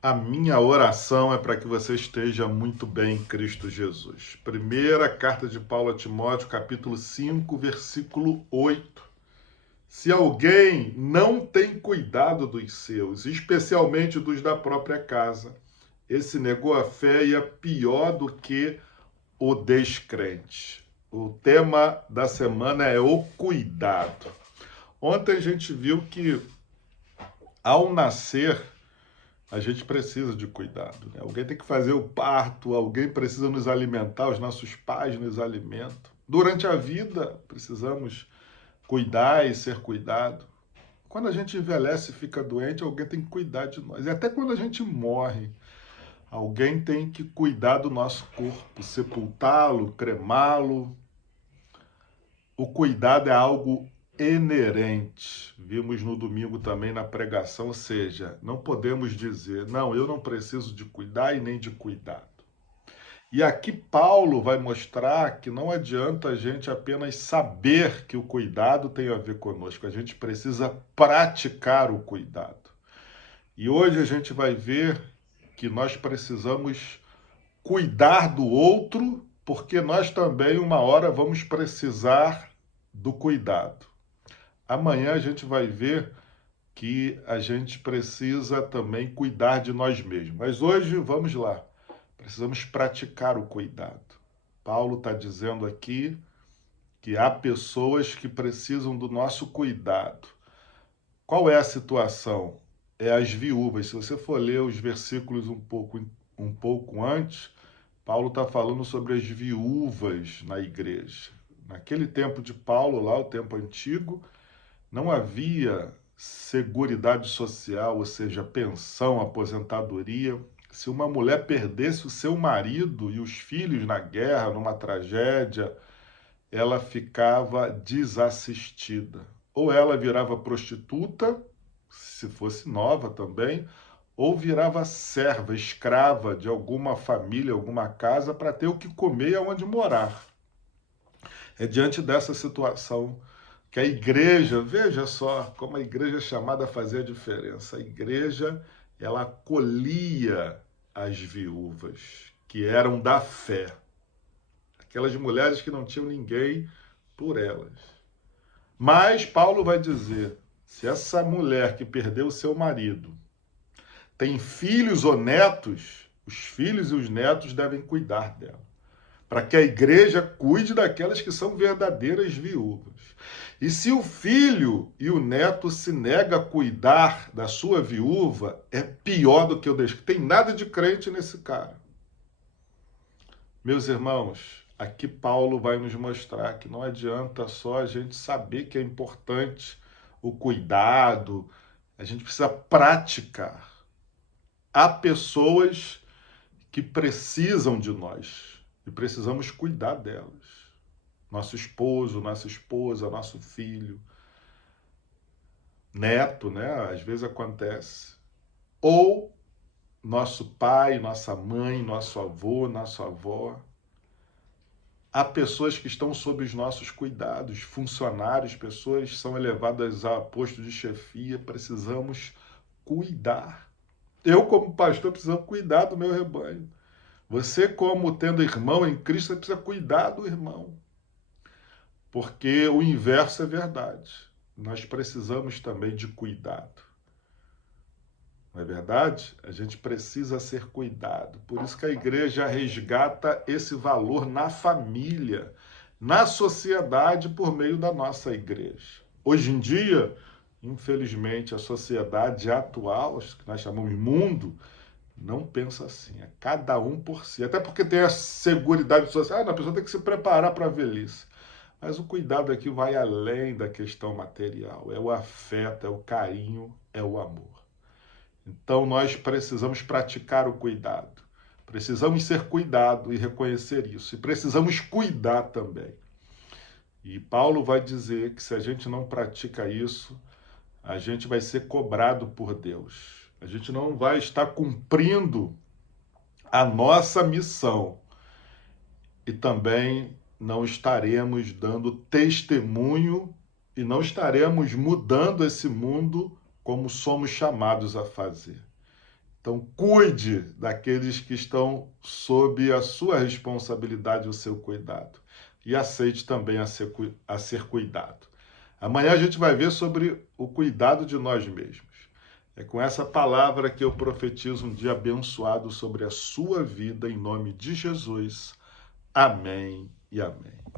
A minha oração é para que você esteja muito bem em Cristo Jesus. Primeira carta de Paulo a Timóteo, capítulo 5, versículo 8. Se alguém não tem cuidado dos seus, especialmente dos da própria casa, esse negou a fé e é pior do que o descrente. O tema da semana é o cuidado. Ontem a gente viu que ao nascer a gente precisa de cuidado, né? Alguém tem que fazer o parto, alguém precisa nos alimentar, os nossos pais nos alimentam. Durante a vida, precisamos cuidar e ser cuidado. Quando a gente envelhece e fica doente, alguém tem que cuidar de nós. E até quando a gente morre, alguém tem que cuidar do nosso corpo, sepultá-lo, cremá-lo. O cuidado é algo inerente. Vimos no domingo também na pregação, ou seja, não podemos dizer, não, eu não preciso de cuidar e nem de cuidado. E aqui Paulo vai mostrar que não adianta a gente apenas saber que o cuidado tem a ver conosco, a gente precisa praticar o cuidado. E hoje a gente vai ver que nós precisamos cuidar do outro, porque nós também, uma hora, vamos precisar do cuidado. Amanhã a gente vai ver que a gente precisa também cuidar de nós mesmos. Mas hoje, vamos lá, precisamos praticar o cuidado. Paulo está dizendo aqui que há pessoas que precisam do nosso cuidado. Qual é a situação? É as viúvas. Se você for ler os versículos um pouco antes, Paulo está falando sobre as viúvas na igreja. Naquele tempo de Paulo, lá, o tempo antigo, não havia seguridade social, ou seja, pensão, aposentadoria. Se uma mulher perdesse o seu marido e os filhos na guerra, numa tragédia, ela ficava desassistida. Ou ela virava prostituta, se fosse nova também, ou virava serva, escrava de alguma família, alguma casa, para ter o que comer e aonde morar. É diante dessa situação que a igreja, veja só como a igreja é chamada a fazer a diferença. A igreja, ela acolhia as viúvas, que eram da fé. Aquelas mulheres que não tinham ninguém por elas. Mas Paulo vai dizer, se essa mulher que perdeu o seu marido tem filhos ou netos, os filhos e os netos devem cuidar dela, para que a igreja cuide daquelas que são verdadeiras viúvas. E se o filho e o neto se nega a cuidar da sua viúva, é pior do que o descrente. Tem nada de crente nesse cara. Meus irmãos, aqui Paulo vai nos mostrar que não adianta só a gente saber que é importante o cuidado, a gente precisa praticar. Há pessoas que precisam de nós e precisamos cuidar delas. Nosso esposo, nossa esposa, nosso filho, neto, né? Às vezes acontece. Ou nosso pai, nossa mãe, nosso avô, nossa avó. Há pessoas que estão sob os nossos cuidados, funcionários, pessoas que são elevadas a posto de chefia, precisamos cuidar. Eu, como pastor, preciso cuidar do meu rebanho. Você, como tendo irmão em Cristo, precisa cuidar do irmão. Porque o inverso é verdade. Nós precisamos também de cuidado. Não é verdade? A gente precisa ser cuidado. Por isso que a igreja resgata esse valor na família, na sociedade, por meio da nossa igreja. Hoje em dia, infelizmente, a sociedade atual, que nós chamamos mundo, não pensa assim. É cada um por si. Até porque tem a seguridade social. A pessoa tem que se preparar para a velhice. Mas o cuidado aqui vai além da questão material. É o afeto, é o carinho, é o amor. Então nós precisamos praticar o cuidado. Precisamos ser cuidado e reconhecer isso. E precisamos cuidar também. E Paulo vai dizer que se a gente não pratica isso, a gente vai ser cobrado por Deus. A gente não vai estar cumprindo a nossa missão. E também não estaremos dando testemunho e não estaremos mudando esse mundo como somos chamados a fazer. Então, cuide daqueles que estão sob a sua responsabilidade e o seu cuidado. E aceite também a ser cuidado. Amanhã a gente vai ver sobre o cuidado de nós mesmos. É com essa palavra que eu profetizo um dia abençoado sobre a sua vida, em nome de Jesus. Amém e amém.